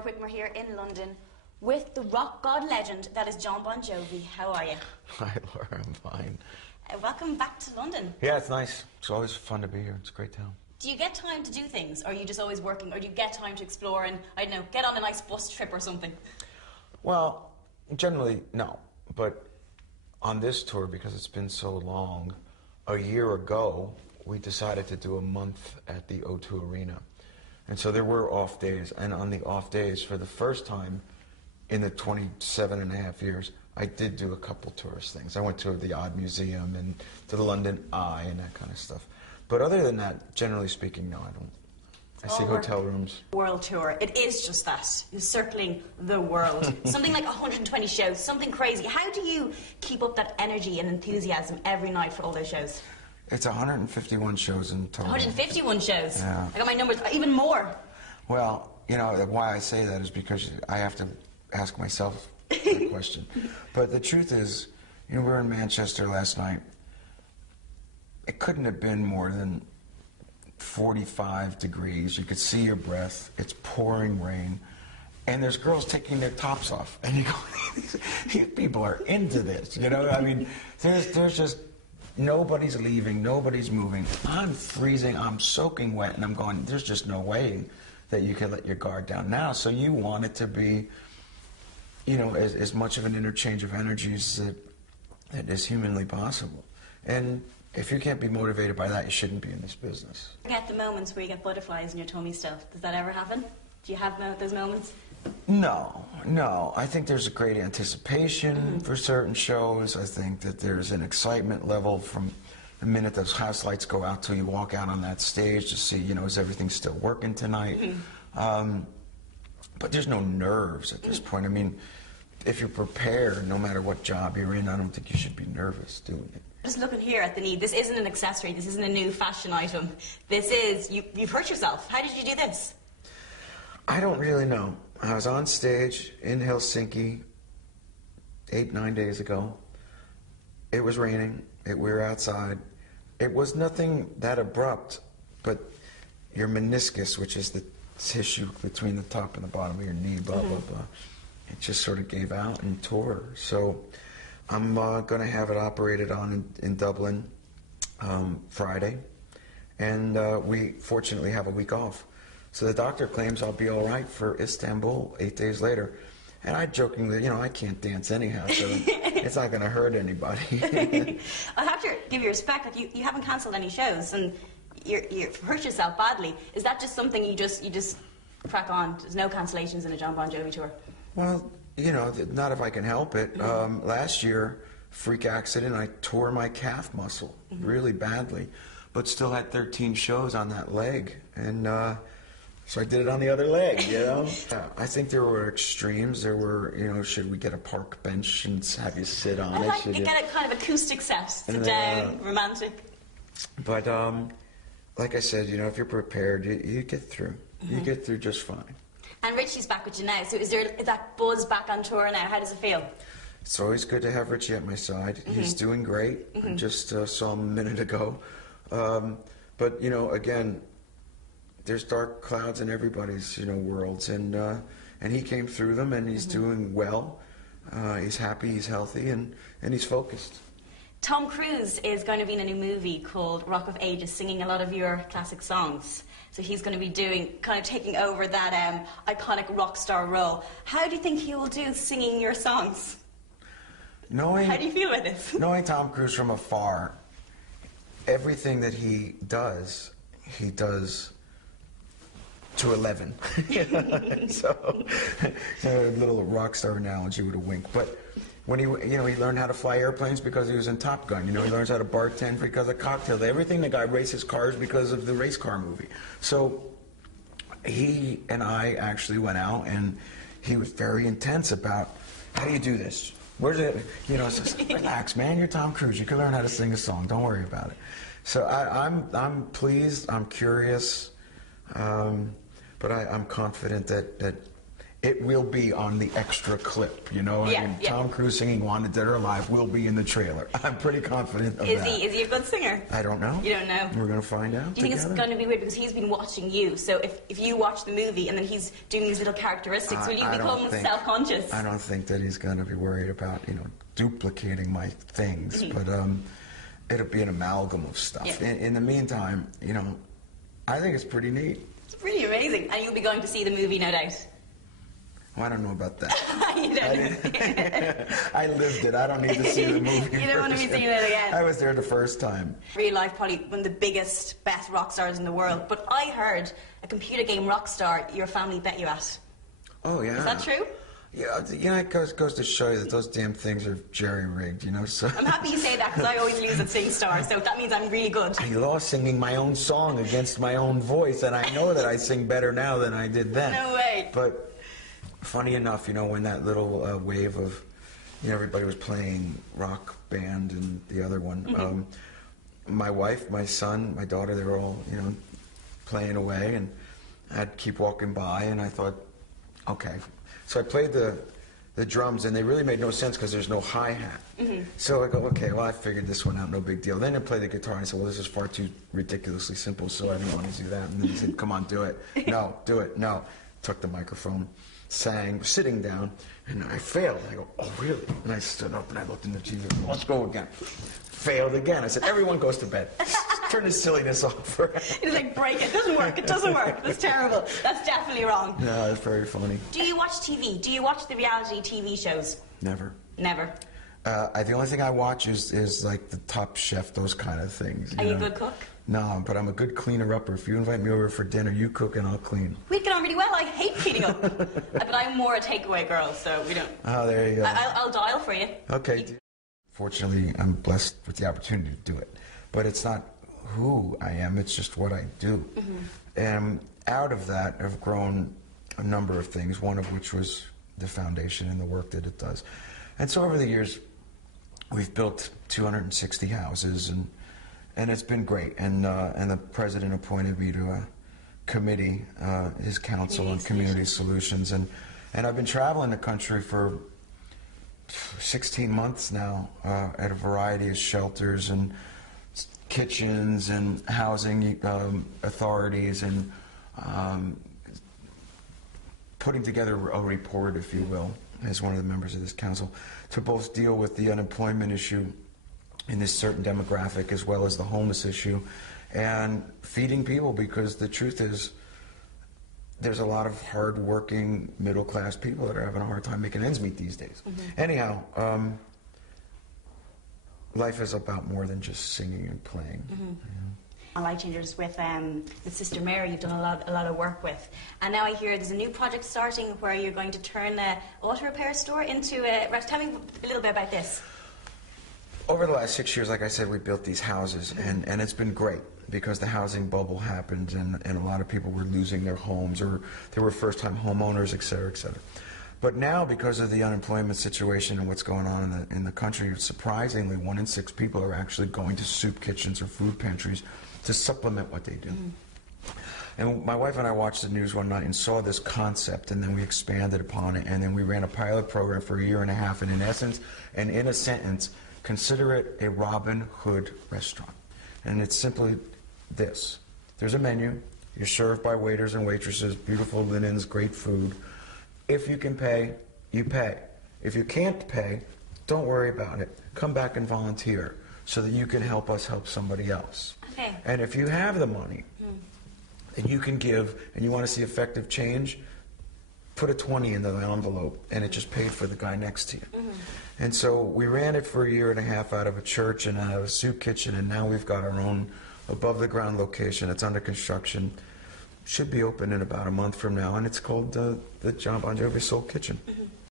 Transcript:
Laura Whitmore here in London with the rock god legend that is John Bon Jovi. How are you? Hi Laura, I'm fine. Welcome back to London. Yeah, it's nice. It's always fun to be here. It's a great town. Do you get time to do things, or are you just always working, or do you get time to explore and, I don't know, get on a nice bus trip or something? Well, generally, no. But on this tour, because it's been so long, a year ago, we decided to do a month at the O2 Arena. And so there were off days, and on the off days, for the first time in the 27 and a half years, I did do a couple tourist things. I went to the Odd Museum and to the London Eye and that kind of stuff. But other than that, generally speaking, no, I don't. I see hotel rooms. World tour. It is just that. You're circling the world. Something like 120 shows, something crazy. How do you keep up that energy and enthusiasm every night for all those shows? It's 151 shows in total. 151 shows? Yeah. I got my numbers, even more. Well, you know, why I say that is because I have to ask myself that question. But the truth is, you know, we were in Manchester last night. It couldn't have been more than 45 degrees. You could see your breath. It's pouring rain. And there's girls taking their tops off. And you go, these people are into this, you know? I mean, there's just, nobody's leaving, nobody's moving. I'm freezing, I'm soaking wet, and I'm going, there's just no way that you can let your guard down now. So you want it to be, you know, as much of an interchange of energies that is humanly possible. And if you can't be motivated by that, you shouldn't be in this business. You get the moments where you get butterflies in your tummy still. Does that ever happen? Do you have those moments? No. I think there's a great anticipation for certain shows. I think that there's an excitement level from the minute those house lights go out till you walk out on that stage to see, you know, is everything still working tonight? But there's no nerves at this point. I mean, if you're prepared, no matter what job you're in, I don't think you should be nervous doing it. Just looking here at the knee, this isn't an accessory, this isn't a new fashion item. This is, you've hurt yourself. How did you do this? I don't really know. I was on stage in Helsinki 8-9 days ago. It was raining. We were outside. It was nothing that abrupt, but your meniscus, which is the tissue between the top and the bottom of your knee, blah, blah, blah, it just sort of gave out and tore. So I'm going to have it operated on in Dublin Friday, and we fortunately have a week off. So the doctor claims I'll be all right for Istanbul 8 days later. And I jokingly, you know, I can't dance anyhow, so it's not going to hurt anybody. I have to give you respect. Like you haven't cancelled any shows, and you've hurt yourself badly. Is that just something you just crack on? There's no cancellations in a John Bon Jovi tour? Well, you know, not if I can help it. Last year, freak accident, I tore my calf muscle really badly, but still had 13 shows on that leg. And so I did it on the other leg, you know? I think there were extremes. There were, you know, should we get a park bench and have you sit on it? Like you get a kind of acoustic set, sit down, romantic. But like I said, you know, if you're prepared, you get through. You get through just fine. And Richie's back with you now, so is that buzz back on tour now? How does it feel? It's always good to have Richie at my side. He's doing great. I just saw him a minute ago. But, you know, again, there's dark clouds in everybody's, you know, worlds, and he came through them, and he's doing well. He's happy, he's healthy, and he's focused. Tom Cruise is going to be in a new movie called Rock of Ages, singing a lot of your classic songs. So he's going to be taking over that iconic rock star role. How do you think he will do singing your songs? How do you feel about this? Knowing Tom Cruise from afar, everything that he does to 11. So, a little rock star analogy with a wink. But when he learned how to fly airplanes because he was in Top Gun. You know, he learns how to bartend because of Cocktail. Everything, the guy races cars because of the race car movie. So he and I actually went out, and he was very intense about, how do you do this? Where's it? You know, says, relax, man. You're Tom Cruise. You can learn how to sing a song. Don't worry about it. So I'm pleased. I'm curious. But I'm confident that it will be on the extra clip, you know? Yeah, I mean, yeah. Tom Cruise singing Wanted Dead or Alive will be in the trailer. I'm pretty confident of that. Is he a good singer? I don't know. You don't know? We're going to find out Do you think together. it's going to be weird because he's been watching you? So if you watch the movie and then he's doing these little characteristics, will you become self-conscious? I don't think that he's going to be worried about, you know, duplicating my things, but it'll be an amalgam of stuff. Yeah. In the meantime, you know, I think it's pretty neat. It's pretty amazing. And you'll be going to see the movie, no doubt. Well, I don't know about that. You don't. I lived it. I don't need to see the movie. You don't want to be seeing it again. I was there the first time. Real life, probably one of the biggest, best rock stars in the world. But I heard a computer game rock star your family bet you at. Oh, yeah. Is that true? Yeah, you know, it goes to show you that those damn things are jerry-rigged, you know, so... I'm happy you say that because I always lose at Sing Star, so that means I'm really good. I lost singing my own song against my own voice, and I know that I sing better now than I did then. No way. But funny enough, you know, when that little wave of, you know, everybody was playing Rock Band and the other one, my wife, my son, my daughter, they were all, you know, playing away, and I'd keep walking by, and I thought, okay. So I played the drums, and they really made no sense because there's no hi-hat. So I go, okay, well, I figured this one out, no big deal. Then I played the guitar, and I said, well, this is far too ridiculously simple, so I didn't want to do that. And then he said, come on, do it. No, do it, no. Took the microphone, sang, sitting down, and I failed. I go, oh, really? And I stood up, and I looked in the TV, let's go again. Failed again. I said, everyone goes to bed. Turn this silliness off. It's like, break it. It doesn't work. It doesn't work. That's terrible. That's definitely wrong. No, it's very funny. Do you watch TV? Do you watch the reality TV shows? Never. Never. The only thing I watch is like the Top Chef, those kind of things. Are you a good cook? No, but I'm a good cleaner-upper. If you invite me over for dinner, you cook and I'll clean. We get on really well. I hate cleaning up. But I'm more a takeaway girl, so we don't. Oh, there you go. I'll dial for you. Okay. Fortunately, I'm blessed with the opportunity to do it. But it's not who I am, it's just what I do. And out of that, I've grown a number of things, one of which was the foundation and the work that it does. And so over the years, we've built 260 houses, and it's been great. And the president appointed me to a committee, his council on community solutions. And I've been traveling the country for 16 months now at a variety of shelters and kitchens and housing authorities, and putting together a report, if you will, as one of the members of this council, to both deal with the unemployment issue in this certain demographic as well as the homeless issue, and feeding people, because the truth is there's a lot of hard-working middle-class people that are having a hard time making ends meet these days. Anyhow, life is about more than just singing and playing. On Light Changers with Sister Mary, you've done a lot of work with. And now I hear there's a new project starting where you're going to turn an auto repair store into a... Tell me a little bit about this. Over the last 6 years, like I said, we built these houses, and it's been great because the housing bubble happened, and a lot of people were losing their homes, or they were first-time homeowners, et cetera, et cetera. But now, because of the unemployment situation and what's going on in the country, surprisingly, 1 in 6 people are actually going to soup kitchens or food pantries to supplement what they do. And my wife and I watched the news one night and saw this concept, and then we expanded upon it, and then we ran a pilot program for 1.5 years, and in essence, and in a sentence, consider it a Robin Hood restaurant. And it's simply this. There's a menu. You're served by waiters and waitresses, beautiful linens, great food. If you can pay, you pay. If you can't pay, don't worry about it. Come back and volunteer so that you can help us help somebody else. Okay. And if you have the money that you can give and you want to see effective change, put a 20 in the envelope, and it just paid for the guy next to you. And so we ran it for 1.5 years out of a church and out of a soup kitchen, and now we've got our own above-the-ground location. It's under construction. Should be open in about a month from now, and it's called the Bon Jovi Soul Kitchen.